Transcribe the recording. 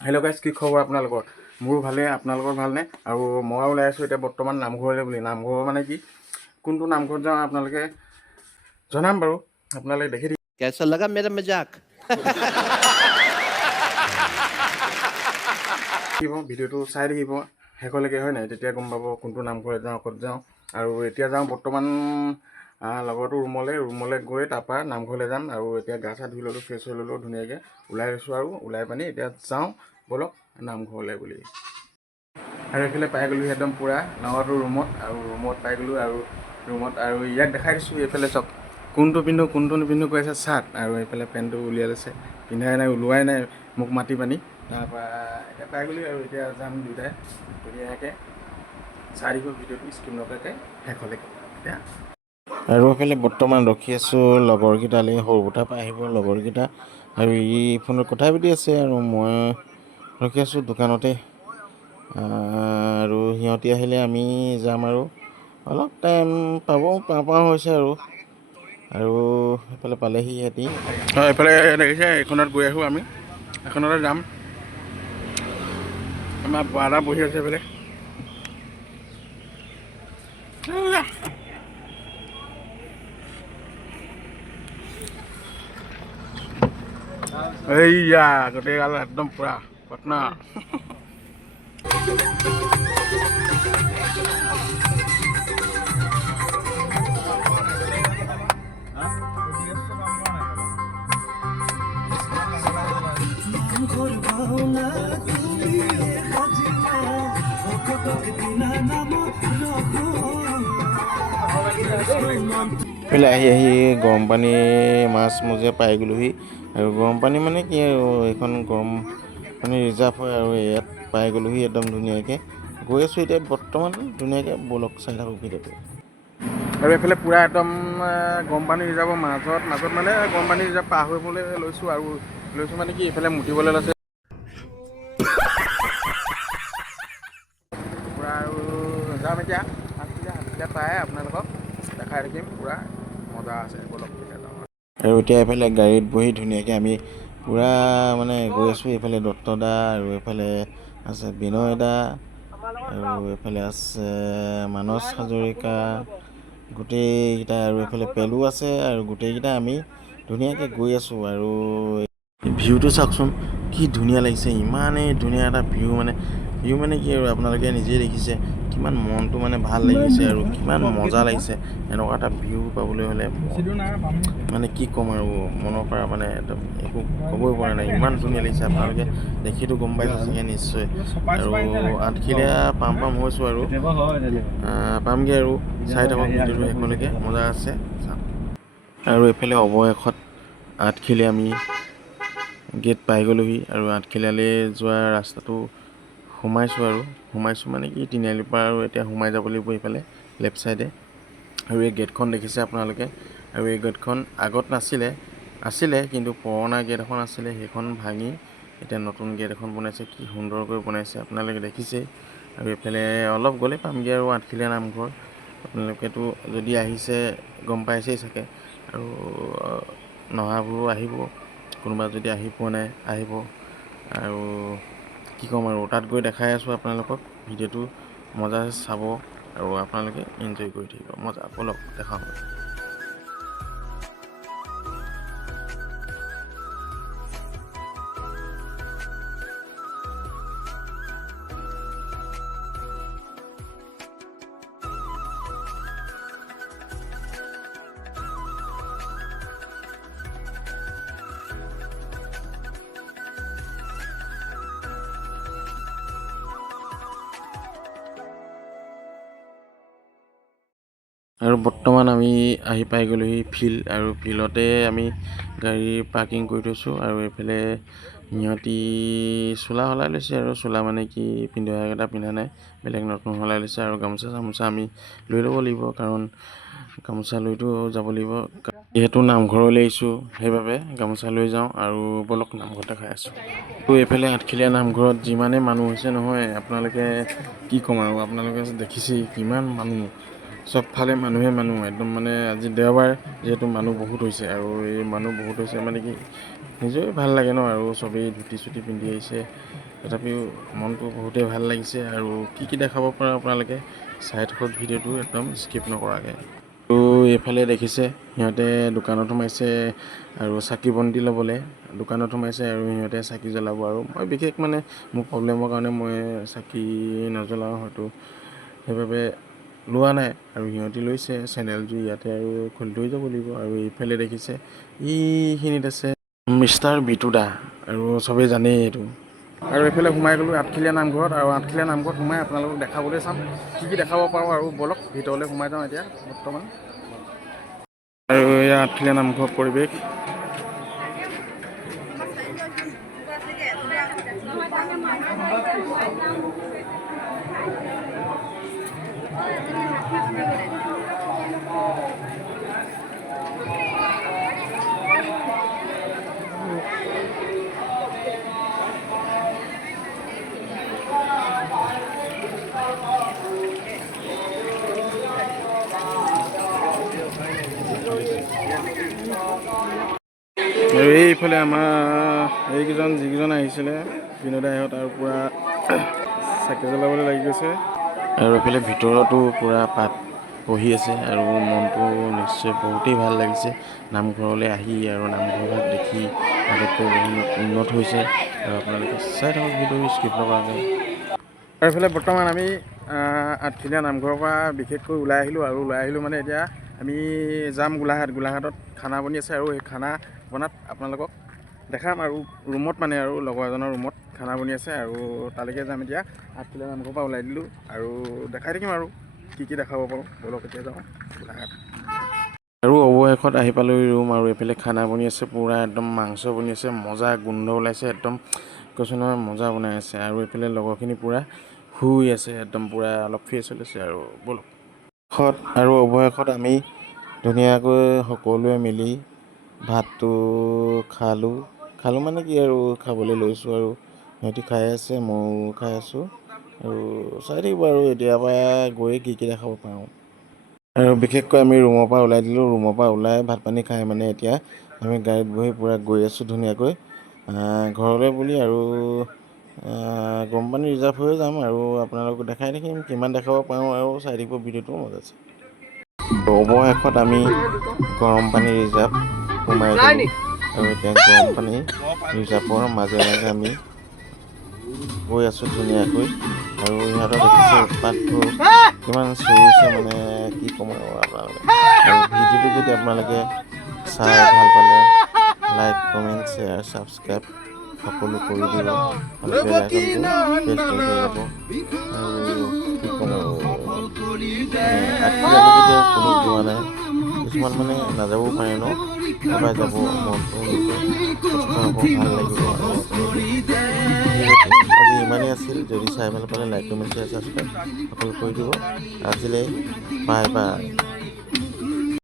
Hello গাইছ কি খবৰ আপোনালোকৰ? মোৰো ভালেই আপোনালোকৰ ভালনে? আৰু মই ওলাই আছোঁ এতিয়া বৰ্তমান নামঘৰলৈ বুলি। নামঘৰ মানে কি? কোনটো নামঘৰত যাওঁ আপোনালোকে জনাম বাৰু। আপোনালোকে দেখি থাকিব ভিডিঅ'টো চাই থাকিব শেষলৈকে হয় নাই? তেতিয়া গম পাব কোনটো নামঘৰত যাওঁ ক'ত যাওঁ। আৰু এতিয়া যাওঁ বৰ্তমান লগৰটো ৰুমলৈ ৰুমলৈ গৈ তাৰপৰা নামঘৰলৈ যাম আৰু এতিয়া গা চা ধুই ল'লোঁ ফ্ৰেছ হৈ ল'লোঁ ধুনীয়াকৈ। ওলাই গৈছোঁ আৰু ওলাই পানি এতিয়া যাওঁ ব'লক নামঘৰলৈ বুলি। আৰু এইফালে পাই গ'লোঁ একদম পূৰা লগৰটোৰ ৰুমত আৰু ৰুমত পাই গ'লোঁ আৰু ৰুমত আৰু ইয়াক দেখাই দিছোঁ এইফালে চাওক কোনটো পিন্ধো কোনটো নিপিন্ধো কৈ আছে চাৰ্ট আৰু এইফালে পেণ্টটো উলিয়াই লৈছে। পিন্ধাই নাই ওলোৱাই নাই মোক মাতি পানি। তাৰপৰা এতিয়া পাই গ'লোঁ আৰু এতিয়া যাম দুয়োটাই ধুনীয়াকৈ। চাই দিব ভিডিঅ'টো স্কিপ নকৰাকৈ শেষলৈকে এতিয়া আৰু এইফালে বৰ্তমান ৰখি আছোঁ লগৰকেইটালৈ সৰুপথাৰ পৰা আহিব লগৰকেইটা আৰু ই ফোনত কথা পাতি আছে আৰু মই ৰখি আছোঁ দোকানতে। আৰু সিহঁতি আহিলে আমি যাম আৰু। অলপ টাইম পাব পাওঁ পাওঁ হৈছে আৰু। আৰু এইফালে পালেহি সিহঁতি। হয় এইফালে দেখিছে এইখনত গৈ আহোঁ আমি। এইখনতে যাম। আমাৰ বাৰা বহি আছে এইফালে। এইয়া গোটেইগাল একদম পূৰা পাটনা। এইফালে আহি আহি গৰম পানী, মাছ মজিয়া পাই গ'লোহি আৰু গৰম পানী মানে কি আৰু এইখন গৰম পানী ৰিজাৰ্ভ হয় আৰু ইয়াত পাই গ'লোহি একদম ধুনীয়াকৈ। গৈ আছোঁ এতিয়া বৰ্তমান ধুনীয়াকৈ বলক চাই থাকোঁ ভিডিঅ'টো আৰু এইফালে পূৰা একদম গৰম পানী ৰিজাৰ্ভৰ মাজত মাজত মানে গৰম পানী ৰিজাৰ্ভ পাৰ কৰিবলৈ লৈছোঁ আৰু লৈছোঁ মানে কি এইফালে মুতিবলৈ লৈছে। পূৰা আৰু যাম এতিয়া হাতকেইটা হাতকেইটা পাই আপোনালোকক দেখাই থাকিম পূৰা। মজা আছে বলক আৰু এতিয়া এইফালে গাড়ীত বহি ধুনীয়াকৈ আমি পূৰা মানে গৈ আছোঁ এইফালে দত্ত দা আৰু এইফালে আছে বিনয় দা আৰু এইফালে আছে মানস হাজৰিকা গোটেইকেইটা আৰু এইফালে পেলু আছে আৰু গোটেইকেইটা আমি ধুনীয়াকৈ গৈ আছোঁ আৰু ভিউটো চাওকচোন কি ধুনীয়া লাগিছে ইমানেই ধুনীয়া এটা ভিউ মানে ভিউ মানে কি আৰু আপোনালোকে নিজেই দেখিছে কিমান মনটো মানে ভাল লাগিছে আৰু কিমান মজা লাগিছে। এনেকুৱা এটা ভিউ পাবলৈ হ'লে মানে কি ক'ম আৰু মনৰ পৰা মানে একদম একো ক'বই পৰা নাই। ইমান ধুনীয়া লাগিছে আপোনালোকে দেখিতো গম পাইছে চাগে নিশ্চয়। আৰু আঠখেলীয়া পাম পাম হৈছোঁ আৰু। পামগৈ আৰু। চাই থাকক ভিডিঅ'টো শেষলৈকে। মজা আছে। আৰু এইফালে অৱশেষত আঠখেলীয়া আমি গেট পাই গ'লোহি আৰু আঠখেলীয়ালৈ যোৱা ৰাস্তাটো সোমাইছোঁ আৰু সোমাইছোঁ মানে কি তিনিআলিৰ পৰা আৰু এতিয়া সোমাই যাব লাগিব এইফালে লেফ্ট ছাইডে আৰু এই গেটখন দেখিছে আপোনালোকে? আৰু এই গেটখন আগত নাছিলে আছিলে কিন্তু পুৰণা গেট এখন আছিলে সেইখন ভাঙি এতিয়া নতুন গেট এখন বনাইছে কি সুন্দৰকৈ বনাইছে আপোনালোকে দেখিছেই। আৰু এইফালে অলপ গ'লে পামগৈ আৰু আঠখেলীয়া নামঘৰ। আপোনালোকেতো যদি আহিছে গম পাইছেই চাগে। আৰু নহাবোৰো আহিব কোনোবা যদি আহি পোৱা নাই আহিব। আৰু কি ক'ম আৰু তাত গৈ দেখাই আছোঁ আপোনালোকক ভিডিঅ'টো মজা চাব আৰু আপোনালোকে এনজয় কৰি থাকিব মজা ব'লক দেখাওঁ। আৰু বৰ্তমান আমি আহি পাই গ'লোহি ফিল্ড আৰু ফিল্ডতে আমি গাড়ী পাৰ্কিং কৰি থৈছোঁ আৰু এইফালে সিহঁতি চোলা সলাই লৈছে আৰু চোলা মানে কি পিন্ধা পিন্ধা নাই বেলেগ নতুন সলাই লৈছে আৰু গামোচা চামোচা আমি লৈ ল'ব লাগিব কাৰণ গামোচা লৈতো যাব লাগিব। যিহেতু নামঘৰলৈ আহিছোঁ সেইবাবে গামোচা লৈ যাওঁ আৰু বলক নামঘৰত দেখাই আছোঁ। আৰু এইফালে আঠখেলীয়া নামঘৰত যিমানেই মানুহ হৈছে নহয় আপোনালোকে কি ক'ম আৰু? আপোনালোকে দেখিছেই কিমান মানুহ। চবফালে মানুহে মানুহ একদম মানে আজি দেওবাৰ যিহেতু মানুহ বহুত হৈছে আৰু এই মানুহ বহুত হৈছে মানে কি নিজেও ভাল লাগে ন আৰু চবেই ধুতি চুটি পিন্ধি আহিছে। তথাপিও মনটো বহুতেই ভাল লাগিছে আৰু কি কি দেখাব পাৰে আপোনালোকে চাই থাকক ভিডিঅ'টো একদম স্কিপ নকৰাকৈ। আৰু এইফালে দেখিছে সিহঁতে দোকানত সোমাইছে আৰু চাকি বন্তি ল'বলৈ দোকানত সোমাইছে আৰু সিহঁতে চাকি জ্বলাব আৰু মই বিশেষ মানে মোৰ প্ৰব্লেমৰ কাৰণে মই চাকি নজ্বলাওঁ হয়তো। সেইবাবে লোৱা নাই আৰু সিহঁতি লৈছে চেনেলযোৰ ইয়াতে আৰু খুলি থৈ যাব লাগিব আৰু এইফালে দেখিছে এইখিনিত আছে মিষ্টাৰ বিটু দা আৰু চবেই জানেই এইটো। আৰু এইফালে সোমাই গ'লোঁ আঠখেলীয়া নামঘৰত আৰু আঠখেলীয়া নামঘৰত সোমাই আপোনালোকক দেখাবলৈ চাম কি কি দেখাব পাৰোঁ আৰু বলক ভিতৰলৈ সোমাই যাওঁ এতিয়া বৰ্তমান। আৰু এয়া আঠখেলীয়া নামঘৰ পৰিৱেশ। আৰু এইফালে আমাৰ এইকেইজন যিকেইজন আহিছিলে বিনোদাইহঁত আৰু পূৰা চাকি জ্বলাবলৈ লাগি গৈছে। আৰু এইফালে ভিতৰতো পূৰা পাত বহি আছে আৰু মনটো নিশ্চয় বহুতেই ভাল লাগিছে। নামঘৰলৈ আহি আৰু নামঘৰ ভাগ দেখি আগতকৈ বহুত উন্নত হৈছে আৰু আপোনালোকে চাই থাকক ভিডিঅ' স্কিপ নকৰাকৈ। আৰু এইফালে বৰ্তমান আমি আঠখেলীয়া নামঘৰৰ পৰা বিশেষকৈ ওলাই আহিলোঁ আৰু ওলাই আহিলোঁ মানে এতিয়া আমি যাম গোলাঘাট। গোলাঘাটত খানা বনি আছে আৰু সেই খানা বনাত আপোনালোকক দেখাম আৰু ৰুমত মানে আৰু লগৰ এজনৰ ৰুমত। খানা বনি আছে আৰু তালৈকে যাম এতিয়া। আঠখেলীয়া নামঘৰৰ পৰা ওলাই দিলোঁ আৰু দেখাই থাকিম আৰু কি কি দেখাব পাৰোঁ। বলক এতিয়া যাওঁ। গোলাঘাট আৰু অৱশেষত আহি পালোঁ ৰুম আৰু এইফালে খানা বনি আছে পূৰা একদম মাংস বনি আছে মজা গোন্ধ ওলাইছে একদম কৈছোঁ নহয় মজা বনাই আছে। আৰু এইফালে লগৰখিনি পূৰা শুই আছে একদম পূৰা অলপ ফ্ৰেছ হৈ লৈছে আৰু ব'লক। শেষত আৰু অৱশেষত আমি ধুনীয়াকৈ সকলোৱে মিলি ভাতটো খালোঁ। খালোঁ মানে কি আৰু খাবলৈ লৈছোঁ আৰু। সিহঁতি খাই আছে ময়ো খাই আছোঁ। আৰু চাই থাকিব আৰু এতিয়াৰ পৰা গৈ কি কি দেখাব পাৰোঁ। আৰু বিশেষকৈ আমি ৰুমৰ পৰা ওলাই দিলোঁ। ৰুমৰ পৰা ওলাই ভাত পানী খাই মানে এতিয়া আমি গাড়ীত বহি পূৰা গৈ আছোঁ ধুনীয়াকৈ। ঘৰলৈ বুলি আৰু গৰম পানী ৰিজাৰ্ভ হৈ যাম আৰু আপোনালোকক দেখাই থাকিম কিমান দেখাব পাৰোঁ আৰু চাই থাকিব ভিডিঅ'টো মজা আছে। অৱশেষত আমি গৰম পানী ৰিজাৰ্ভ সোমাই আৰু এতিয়া গৰম পানী। ৰিজাৰ্ভৰ মাজে মাজে আমি গৈ আছোঁ ধুনীয়াকৈ। আৰু ইহঁতৰ দেখিছে উৎপাতটো কিমান চিঞৰিছে মানে কি ক'ম আৰু আপোনালোকে। আৰু ভিডিঅ'টো যদি আপোনালোকে চাই ভালো পালে, লাইক, কমেণ্ট, শ্বেয়াৰ, ছাবস্ক্ৰাইব সকলো কৰি দিব। আৰু বেল যাব। আৰু কি ক'ম আৰু। মানে কোনো যোৱা নাই। কিছুমান মানে নাযাবও পাৰে ন? এবাৰ যাব মনটো ভালো লাগিব আজি ইমানেই আছিল যদি চাই ভালো পালে লাইক কমেণ্ট শ্বেয়াৰ ছাবস্ক্ৰাইব সকলো কৰি দিব। আজিলৈ বাই বাই।